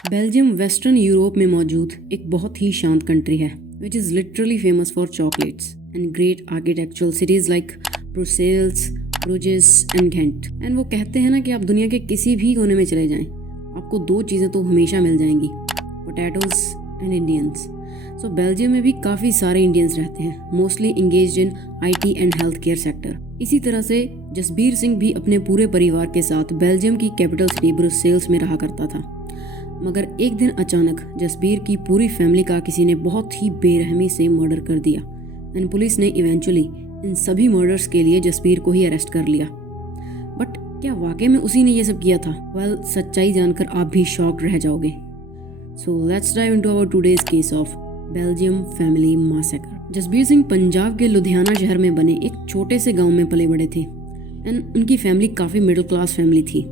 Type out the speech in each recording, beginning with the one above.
Belgium western Europe में मौजूद एक बहुत ही शांत कंट्री है which is literally famous for chocolates and great architectural cities like Brussels, Bruges and Ghent. And वो कहते हैं ना कि आप दुनिया के किसी भी कोने में चले जाएं, आपको दो चीज़ें तो हमेशा मिल जाएंगी, potatoes and Indians. So Belgium में भी काफ़ी सारे इंडियंस रहते हैं, mostly engaged in IT and health care sector. इसी तरह से जसबीर सिंह भी अपने पूरे परिवार के साथ बेल्जियम की कैपिटल सिटी ब्रुसेल्स में रहा करता था। मगर एक दिन अचानक जसबीर की पूरी फैमिली का किसी ने बहुत ही बेरहमी से मर्डर कर दिया एंड पुलिस ने इवेंचुअली इन सभी मर्डर्स के लिए जसबीर को ही अरेस्ट कर लिया। बट क्या वाकई में उसी ने ये सब किया था? वेल, सच्चाई जानकर आप भी शॉक्ड रह जाओगे। So let's dive into our today's case of Belgium family massacre. Jasbir Singh Punjab के लुधियाना शहर में बने एक छोटे से गांव में पले बड़े थे एंड उनकी फैमिली काफ़ी मिडिल क्लास फैमिली थी।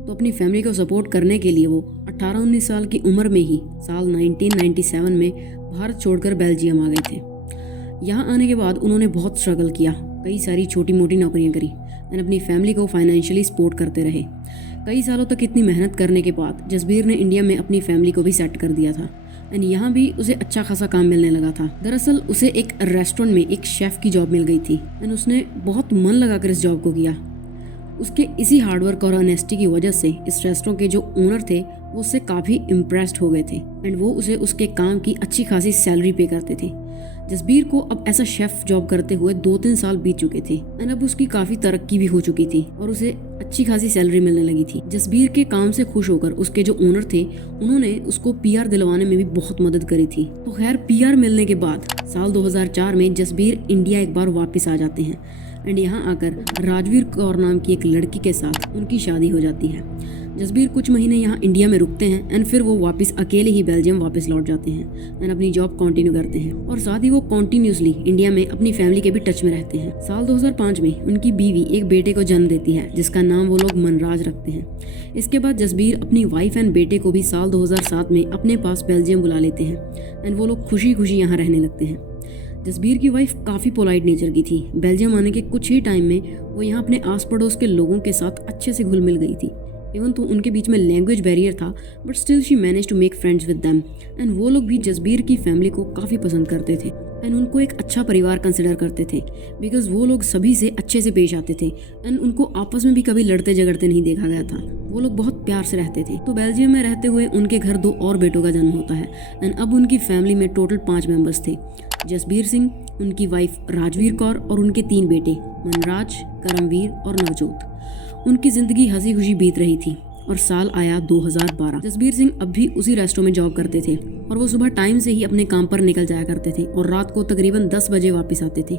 तो अपनी फैमिली को सपोर्ट करने के लिए वो 18-19 साल की उम्र में ही साल 1997 में भारत छोड़कर बेल्जियम आ गए थे। यहाँ आने के बाद उन्होंने बहुत स्ट्रगल किया, कई सारी छोटी मोटी नौकरियाँ करी एंड अपनी फैमिली को फाइनेंशियली सपोर्ट करते रहे। कई सालों तक इतनी मेहनत करने के बाद जसबीर ने इंडिया में अपनी फैमिली को भी सेट कर दिया था एंड यहाँ भी उसे अच्छा खासा काम मिलने लगा था। दरअसल उसे एक रेस्टोरेंट में एक शेफ़ की जॉब मिल गई थी एंड उसने बहुत मन लगाकर इस जॉब को किया। उसके इसी हार्डवर्क और ऑनेस्टी की वजह से इस रेस्टोरेंट के जो ओनर थे वो उससे काफ़ी इम्प्रेस्ड हो गए थे एंड वो उसे उसके काम की अच्छी खासी सैलरी पे करते थे। जसबीर को अब ऐसा शेफ़ जॉब करते हुए 2-3 साल बीत चुके थे एंड अब उसकी काफ़ी तरक्की भी हो चुकी थी और उसे अच्छी खासी सैलरी मिलने लगी थी। जसबीर के काम से खुश होकर उसके जो ओनर थे उन्होंने उसको PR दिलवाने में भी बहुत मदद करी थी। तो खैर PR मिलने के बाद साल 2004 में जसबीर इंडिया एक बार वापस आ जाते हैं एंड यहाँ आकर राजवीर कौर नाम की एक लड़की के साथ उनकी शादी हो जाती है। जसबीर कुछ महीने यहाँ इंडिया में रुकते हैं एंड फिर वो वापस अकेले ही बेल्जियम वापस लौट जाते हैं एंड अपनी जॉब कंटिन्यू करते हैं और साथ ही वो कॉन्टिन्यूसली इंडिया में अपनी फैमिली के भी टच में रहते हैं। साल 2005 में उनकी बीवी एक बेटे को जन्म देती है जिसका नाम वो लोग मनराज रखते हैं। इसके बाद जसबीर अपनी वाइफ एंड बेटे को भी साल 2007 में अपने पास बेल्जियम बुला लेते हैं एंड वो लोग खुशी खुशी यहाँ रहने लगते हैं। जसबीर की वाइफ काफ़ी पोलाइट नेचर की थी। बेल्जियम आने के कुछ ही टाइम में वो यहाँ अपने आस पड़ोस के लोगों के साथ अच्छे से घुल मिल गई थी। इवन तो उनके बीच में लैंग्वेज बैरियर था but still she manage to make friends with them and वो लोग भी जसबीर की फैमिली को काफ़ी पसंद करते थे एंड उनको एक अच्छा परिवार कंसिडर करते थे बिकॉज वो लोग सभी से अच्छे से पेश आते थे एंड उनको आपस में भी कभी लड़ते झगड़ते नहीं देखा गया था। वो लोग बहुत प्यार से रहते थे। तो बेल्जियम में रहते हुए उनके घर 2 और बेटों का जन्म होता है एंड अब उनकी फैमिली में टोटल 5 मेंबर्स थे। जसबीर सिंह, उनकी वाइफ राजवीर कौर और उनके 3 बेटे मनराज, करमवीर और नवजोत। उनकी ज़िंदगी हंसी खुशी बीत रही थी और साल आया 2012। जसबीर सिंह अब भी उसी रेस्टोरेंट में जॉब करते थे और वो सुबह टाइम से ही अपने काम पर निकल जाया करते थे और रात को तकरीबन 10 बजे वापस आते थे।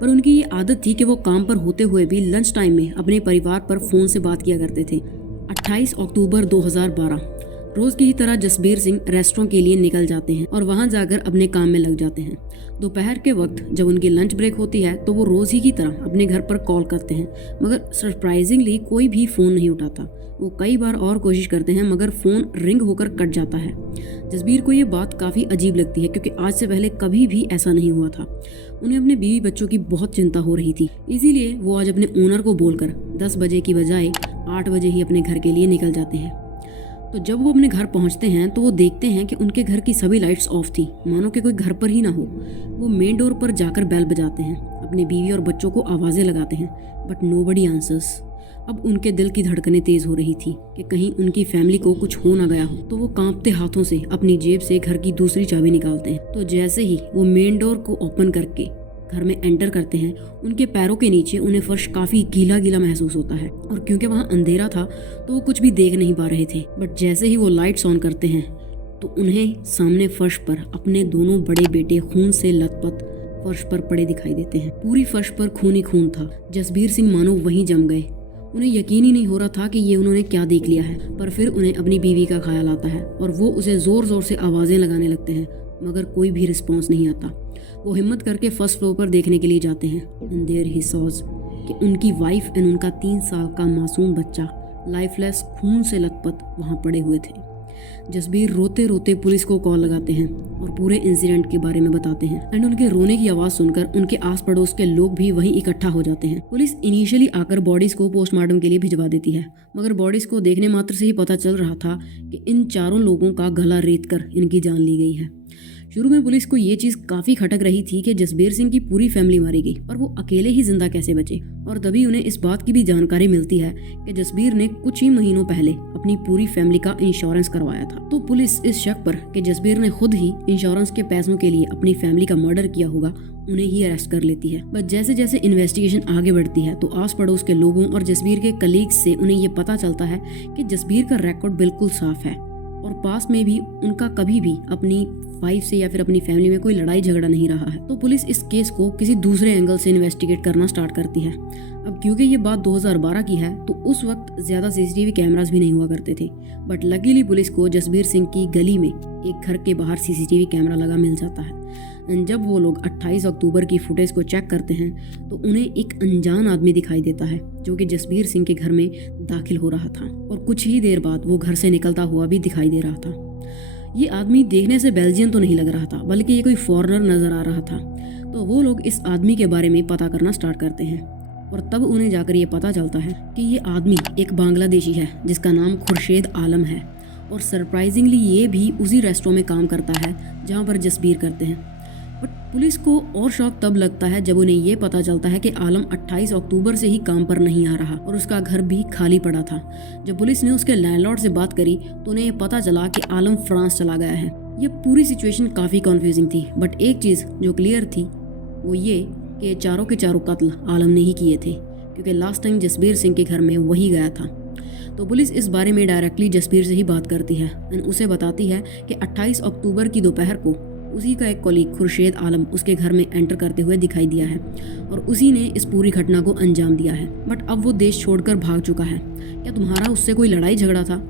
पर उनकी ये आदत थी कि वो काम पर होते हुए भी लंच टाइम में अपने परिवार पर फ़ोन से बात किया करते थे। 28 अक्टूबर 2012 रोज़ की ही तरह जसबीर सिंह रेस्टोरेंट के लिए निकल जाते हैं और वहाँ जाकर अपने काम में लग जाते हैं। दोपहर के वक्त जब उनकी लंच ब्रेक होती है तो वो रोज़ ही की तरह अपने घर पर कॉल करते हैं मगर सरप्राइजिंगली कोई भी फ़ोन नहीं उठाता। वो कई बार और कोशिश करते हैं मगर फ़ोन रिंग होकर कट जाता है। जसबीर को ये बात काफ़ी अजीब लगती है क्योंकि आज से पहले कभी भी ऐसा नहीं हुआ था। उन्हें अपने बीवी बच्चों की बहुत चिंता हो रही थी, इसीलिए वो आज अपने ओनर को बोलकर 10 बजे की बजाय 8 बजे ही अपने घर के लिए निकल जाते हैं। तो जब वो अपने घर पहुंचते हैं तो वो देखते हैं कि उनके घर की सभी लाइट्स ऑफ थी, मानो कि कोई घर पर ही ना हो। वो मेन डोर पर जाकर बेल बजाते हैं, अपनी बीवी और बच्चों को आवाज़ें लगाते हैं बट नोबडी आंसर्स। अब उनके दिल की धड़कनें तेज़ हो रही थी कि कहीं उनकी फैमिली को कुछ हो ना गया हो। तो वो कांपते हाथों से अपनी जेब से घर की दूसरी चाबी निकालते हैं। तो जैसे ही वो मेन डोर को ओपन करके घर में एंटर करते हैं उनके पैरों के नीचे उन्हें फर्श काफ़ी गीला गीला महसूस होता है और क्योंकि वहाँ अंधेरा था तो वो कुछ भी देख नहीं पा रहे थे। बट जैसे ही वो लाइट्स ऑन करते हैं तो उन्हें सामने फर्श पर अपने दोनों बड़े बेटे खून से लथपथ फर्श पर पड़े दिखाई देते हैं। पूरी फर्श पर खून ही खून था। जसबीर सिंह मानो वहीं जम गए। उन्हें यकीन ही नहीं हो रहा था कि ये उन्होंने क्या देख लिया है। पर फिर उन्हें अपनी बीवी का ख्याल आता है और वो उसे ज़ोर ज़ोर से आवाज़ें लगाने लगते हैं मगर कोई भी रिस्पॉन्स नहीं आता। वो हिम्मत करके फर्स्ट फ्लोर पर देखने के लिए जाते हैं एंड देयर ही सॉज कि उनकी वाइफ एंड उनका 3 साल का मासूम बच्चा लाइफलेस खून से लथपथ वहाँ पड़े हुए थे। जसबीर रोते रोते पुलिस को कॉल लगाते हैं और पूरे इंसिडेंट के बारे में बताते हैं एंड उनके रोने की आवाज़ सुनकर उनके आस पड़ोस के लोग भी वहीं इकट्ठा हो जाते हैं। पुलिस इनिशियली आकर बॉडीज को पोस्टमार्टम के लिए भिजवा देती है, मगर बॉडीज को देखने मात्र से ही पता चल रहा था कि इन चारों लोगों का गला रेत कर इनकी जान ली गई है। शुरू में पुलिस को ये चीज़ काफ़ी खटक रही थी कि जसबीर सिंह की पूरी फैमिली मारी गई और वो अकेले ही जिंदा कैसे बचे, और तभी उन्हें इस बात की भी जानकारी मिलती है कि जसबीर ने कुछ ही महीनों पहले अपनी पूरी फैमिली का इंश्योरेंस करवाया था। तो पुलिस इस शक पर कि जसबीर ने खुद ही इंश्योरेंस के पैसों के लिए अपनी फैमिली का मर्डर किया होगा उन्हें ही अरेस्ट कर लेती है। बट जैसे जैसे इन्वेस्टिगेशन आगे बढ़ती है तो आस पड़ोस के लोगों और जसबीर के कलीग्स से उन्हें ये पता चलता है कि जसबीर का रिकॉर्ड बिल्कुल साफ है और पास में भी उनका कभी भी अपनी वाइफ से या फिर अपनी फैमिली में कोई लड़ाई झगड़ा नहीं रहा है। तो पुलिस इस केस को किसी दूसरे एंगल से इन्वेस्टिगेट करना स्टार्ट करती है। अब क्योंकि ये बात 2012 की है तो उस वक्त ज़्यादा सीसीटीवी कैमरास भी नहीं हुआ करते थे, बट लकीली पुलिस को जसबीर सिंह की गली में एक घर के बाहर सीसीटीवी कैमरा लगा मिल जाता है। एंड जब वो लोग 28 अक्टूबर की फुटेज को चेक करते हैं तो उन्हें एक अनजान आदमी दिखाई देता है जो कि जसबीर सिंह के घर में दाखिल हो रहा था और कुछ ही देर बाद वो घर से निकलता हुआ भी दिखाई दे रहा था। ये आदमी देखने से बेल्जियन तो नहीं लग रहा था, बल्कि ये कोई फॉरेनर नजर आ रहा था। तो वो लोग इस आदमी के बारे में पता करना स्टार्ट करते हैं और तब उन्हें जाकर ये पता चलता है कि ये आदमी एक बांग्लादेशी है जिसका नाम खुर्शीद आलम है और सरप्राइजिंगली ये भी उसी रेस्टोरेंट में काम करता है जहाँ पर जसबीर करते हैं। बट पुलिस को और शॉक तब लगता है जब उन्हें ये पता चलता है कि आलम 28 अक्टूबर से ही काम पर नहीं आ रहा और उसका घर भी खाली पड़ा था। जब पुलिस ने उसके लैंडलॉर्ड से बात करी तो उन्हें ये पता चला कि आलम फ्रांस चला गया है। ये पूरी सिचुएशन काफ़ी कन्फ्यूजिंग थी, बट एक चीज़ जो क्लियर थी वो ये कि चारों के चारों कत्ल आलम ने ही किए थे, क्योंकि लास्ट टाइम जसबीर सिंह के घर में वही गया था। तो पुलिस इस बारे में डायरेक्टली जसबीर से ही बात करती है एंड उसे बताती है कि 28 अक्टूबर की दोपहर को उसी का एक कॉलीग खुर्शीद आलम उसके घर में एंटर करते हुए दिखाई दिया है और उसी ने इस पूरी घटना को अंजाम दिया है। बट अब वो देश छोड़कर भाग चुका है। क्या तुम्हारा उससे कोई लड़ाई झगड़ा था?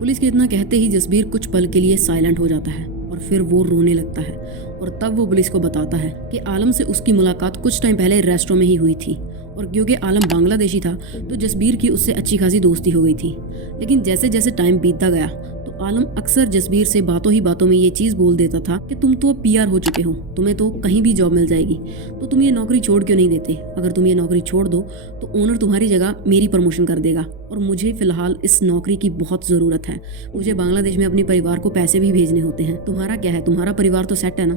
पुलिस के इतना कहते ही जसबीर कुछ पल के लिए साइलेंट हो जाता है और फिर वो रोने लगता है और तब वो पुलिस को बताता है कि आलम से उसकी मुलाकात कुछ टाइम पहले रेस्टोरेंट में ही हुई थी और क्योंकि आलम बांग्लादेशी था तो जसबीर की उससे अच्छी खासी दोस्ती हो गई थी। लेकिन जैसे जैसे टाइम बीतता गया तो आलम अक्सर जसबीर से बातों ही बातों में ये चीज़ बोल देता था कि तुम तो अब पीआर हो चुके हो, तुम्हें तो कहीं भी जॉब मिल जाएगी, तो तुम ये नौकरी छोड़ क्यों नहीं देते? अगर तुम ये नौकरी छोड़ दो तो ओनर तुम्हारी जगह मेरी प्रमोशन कर देगा और मुझे फ़िलहाल इस नौकरी की बहुत ज़रूरत है। मुझे बांग्लादेश में अपने परिवार को पैसे भी भेजने होते हैं। तुम्हारा क्या है, तुम्हारा परिवार तो सेट है ना?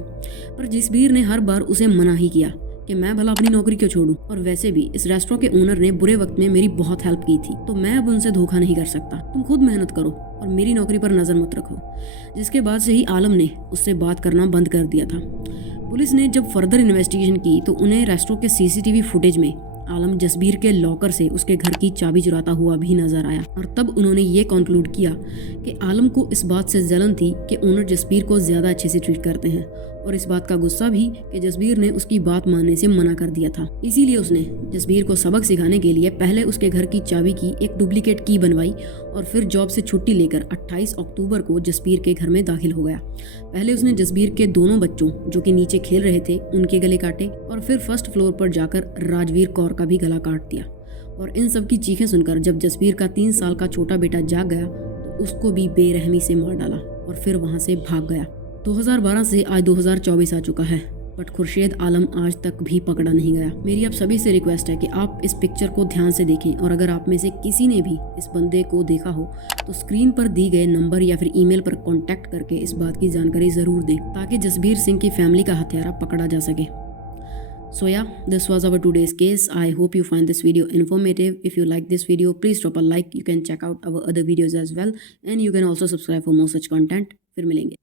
पर जसबीर ने हर बार उसे मना ही किया कि मैं भला अपनी नौकरी क्यों छोड़ूं, और वैसे भी इस रेस्टोरेंट के ओनर ने बुरे वक्त में मेरी बहुत हेल्प की थी तो मैं अब उनसे धोखा नहीं कर सकता। तुम खुद मेहनत करो और मेरी नौकरी पर नज़र मत रखो। जिसके बाद से ही आलम ने उससे बात करना बंद कर दिया था। पुलिस ने जब फर्दर इन्वेस्टिगेशन की तो उन्हें रेस्टोरेंट के सीसीटीवी फुटेज में आलम जसबीर के लॉकर से उसके घर की चाबी चुराता हुआ भी नजर आया और तब उन्होंने ये कंक्लूड किया कि आलम को इस बात से जलन थी कि ओनर जसबीर को ज़्यादा अच्छे से ट्रीट करते हैं और इस बात का गुस्सा भी कि जसबीर ने उसकी बात मानने से मना कर दिया था। इसीलिए उसने जसबीर को सबक सिखाने के लिए पहले उसके घर की चाबी की एक डुप्लीकेट की बनवाई और फिर जॉब से छुट्टी लेकर 28 अक्टूबर को जसबीर के घर में दाखिल हो गया। पहले उसने जसबीर के दोनों बच्चों जो कि नीचे खेल रहे थे उनके गले काटे और फिर फर्स्ट फ्लोर पर जाकर राजवीर कौर का भी गला काट दिया। और इन सब की चीखें सुनकर जब जसबीर का 3 साल का छोटा बेटा जाग गया तो उसको भी बेरहमी से मार डाला और फिर वहाँ से भाग गया। 2012 से आज 2024 आ चुका है बट खुर्शीद आलम आज तक भी पकड़ा नहीं गया। मेरी आप सभी से रिक्वेस्ट है कि आप इस पिक्चर को ध्यान से देखें और अगर आप में से किसी ने भी इस बंदे को देखा हो तो स्क्रीन पर दी गए नंबर या फिर ईमेल पर कांटेक्ट करके इस बात की जानकारी ज़रूर दें ताकि जसबीर सिंह की फैमिली का हत्यारा पकड़ा जा सके। So yeah, this was our today's case. I hope you find this video informative. If you like this video, please drop a like. You can check out our other videos as well and you can also subscribe for more such content. फिर मिलेंगे।